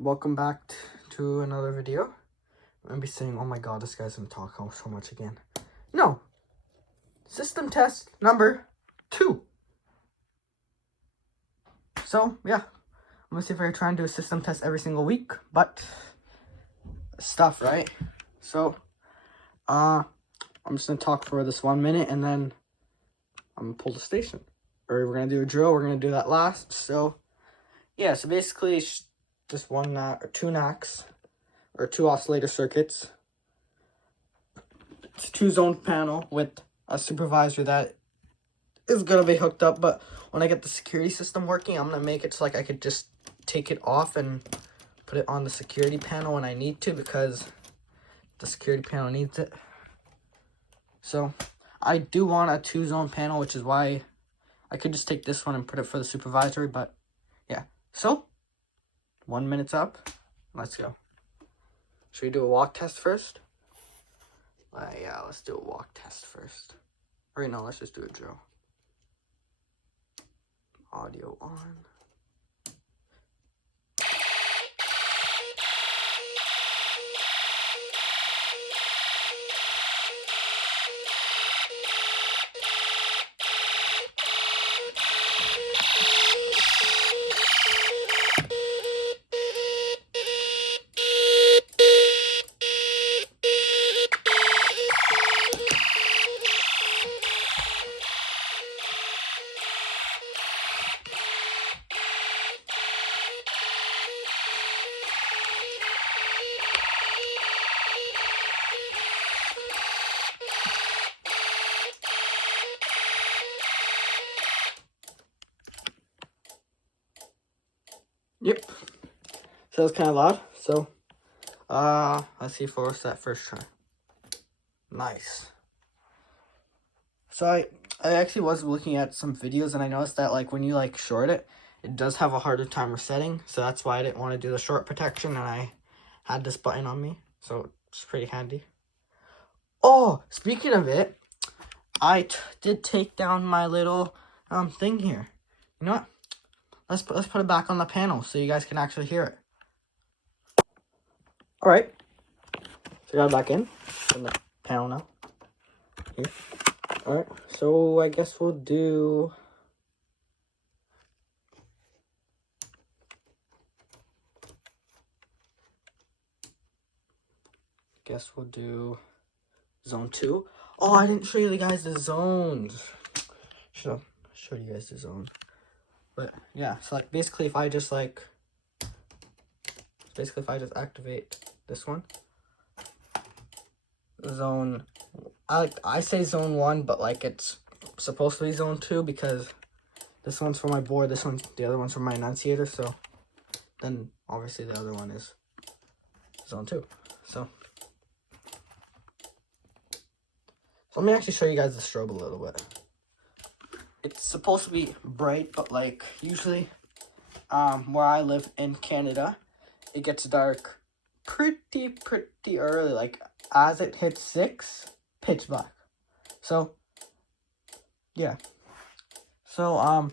Welcome back to another video. I'm gonna be saying, oh my god, this guy's gonna talk so much again. No. System test number 2. So, yeah. I'm gonna see if I can try and do a system test every single week, but stuff, right? So, I'm just gonna talk for this 1 minute and then I'm gonna pull the station. Or we're gonna do a drill, we're gonna do that last. So, yeah, so basically it's just two knacks, or 2 oscillator circuits. It's a 2-zone panel with a supervisor that is gonna be hooked up, but when I get the security system working, I'm gonna make it so like I could just take it off and put it on the security panel when I need to, because the security panel needs it. So I do want a 2-zone panel, which is why I could just take this one and put it for the supervisory, but yeah. So 1 minute's up. Let's go. Should we do a walk test first? Yeah, let's do a walk test first. Or no, let's just do a drill. Audio on. Yep. So it's kind of loud. So, let's see for that first try. Nice. So I actually was looking at some videos and I noticed that like when you like short it, it does have a harder time resetting. So that's why I didn't want to do the short protection, and I had this button on me. So it's pretty handy. Oh, speaking of it, I did take down my little thing here. You know what? Let's put it back on the panel so you guys can actually hear it. All right. So I got it back in the panel now. Here. All right. So I guess we'll do. Zone 2. Oh, I didn't show you guys the zones. Should have showed you guys the zone. But yeah, so like basically if I just activate this one, zone, I say zone 1, but like it's supposed to be zone 2 because this one's for my board, the other one's for my enunciator, so then obviously the other one is zone 2. So let me actually show you guys the strobe a little bit. It's supposed to be bright, but like usually where I live in Canada, it gets dark pretty early. Like as it hits 6, pitch black. So yeah. So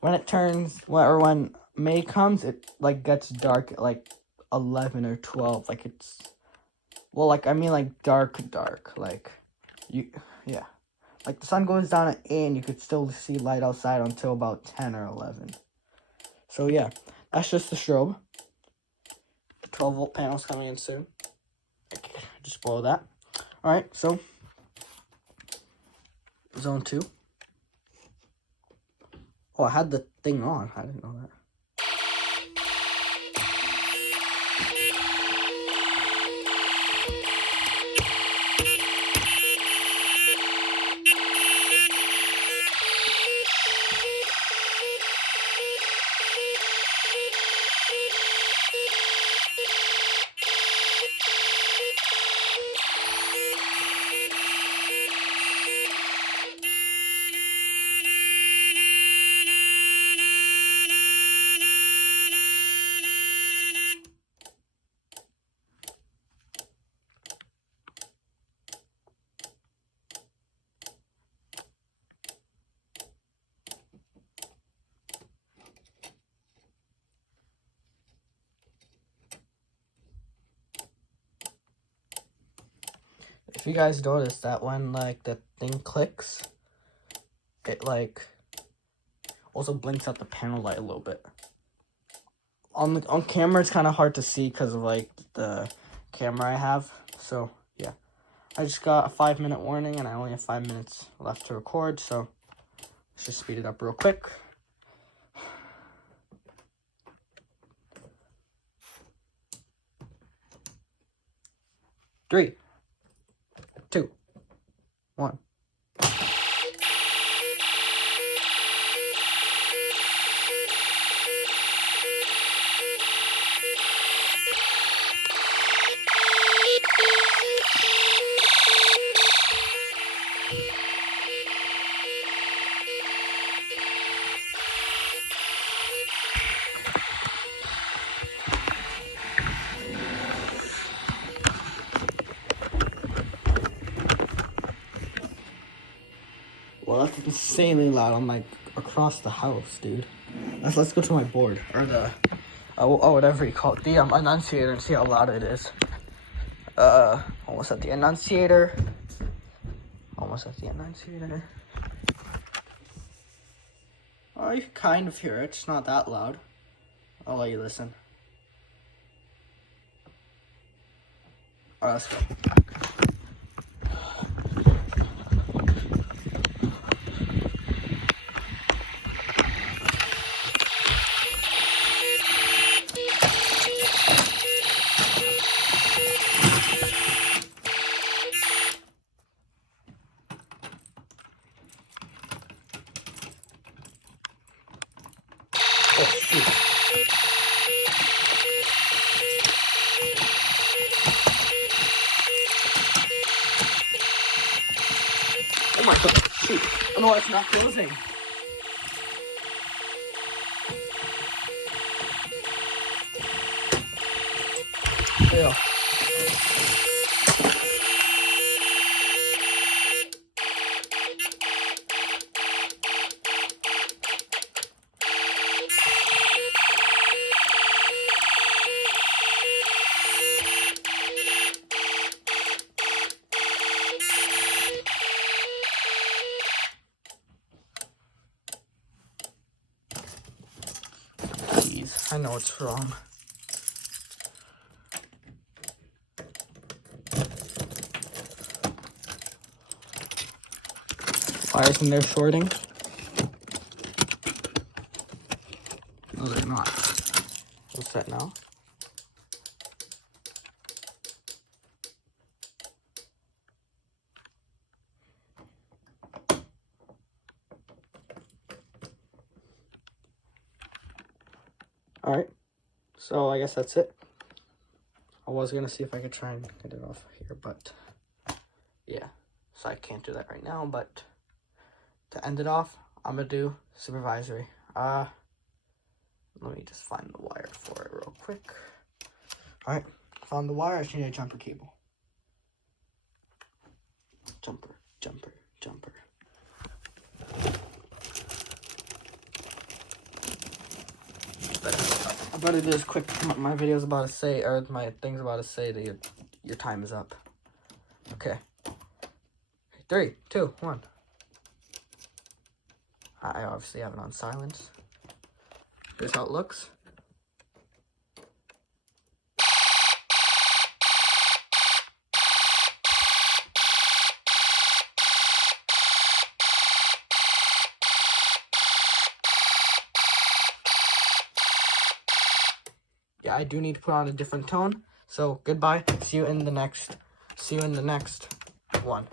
when it turns, or when May comes, it like gets dark at like 11 or 12. Like it's, well, like I mean like dark, like yeah. Like the sun goes down at 8 and you could still see light outside until about 10 or 11. So yeah, that's just the strobe. The 12-volt panel's coming in soon. Just spoil that. Alright, so zone 2. Oh, I had the thing on. I didn't know that. if you guys notice that when like the thing clicks, it like also blinks out the panel light a little bit. On camera, it's kind of hard to see because of like the camera I have. So yeah, I just got a 5-minute warning, and I only have 5 minutes left to record. So let's just speed it up real quick. Three, 2, 1. Well, that's insanely loud. I'm like across the house, dude. Let's go to my board, or the whatever you call it, the enunciator, and see how loud it is. Almost at the enunciator. Almost at the enunciator. Oh, you can kind of hear it. It's not that loud. I'll let you listen. Alright, let's go. Oh, shoot. Oh my god, shoot. Oh no, it's not closing. Yeah. Please, I know it's wrong. Why isn't there shorting? No, they're not. What's that now? Alright, so I guess that's it. I was gonna see if I could try and get it off here, but yeah, so I can't do that right now. But to end it off, I'm gonna do Supervisory. Let me just find the wire for it real quick. Alright, found the wire. I just need a jumper cable. Jumper, jumper, jumper. I better do this quick. My video's about to say, or my thing's about to say that your time is up. Okay. 3, 2, 1. I obviously have it on silence. Here's how it looks. Yeah, I do need to put on a different tone. So goodbye. See you in the next one.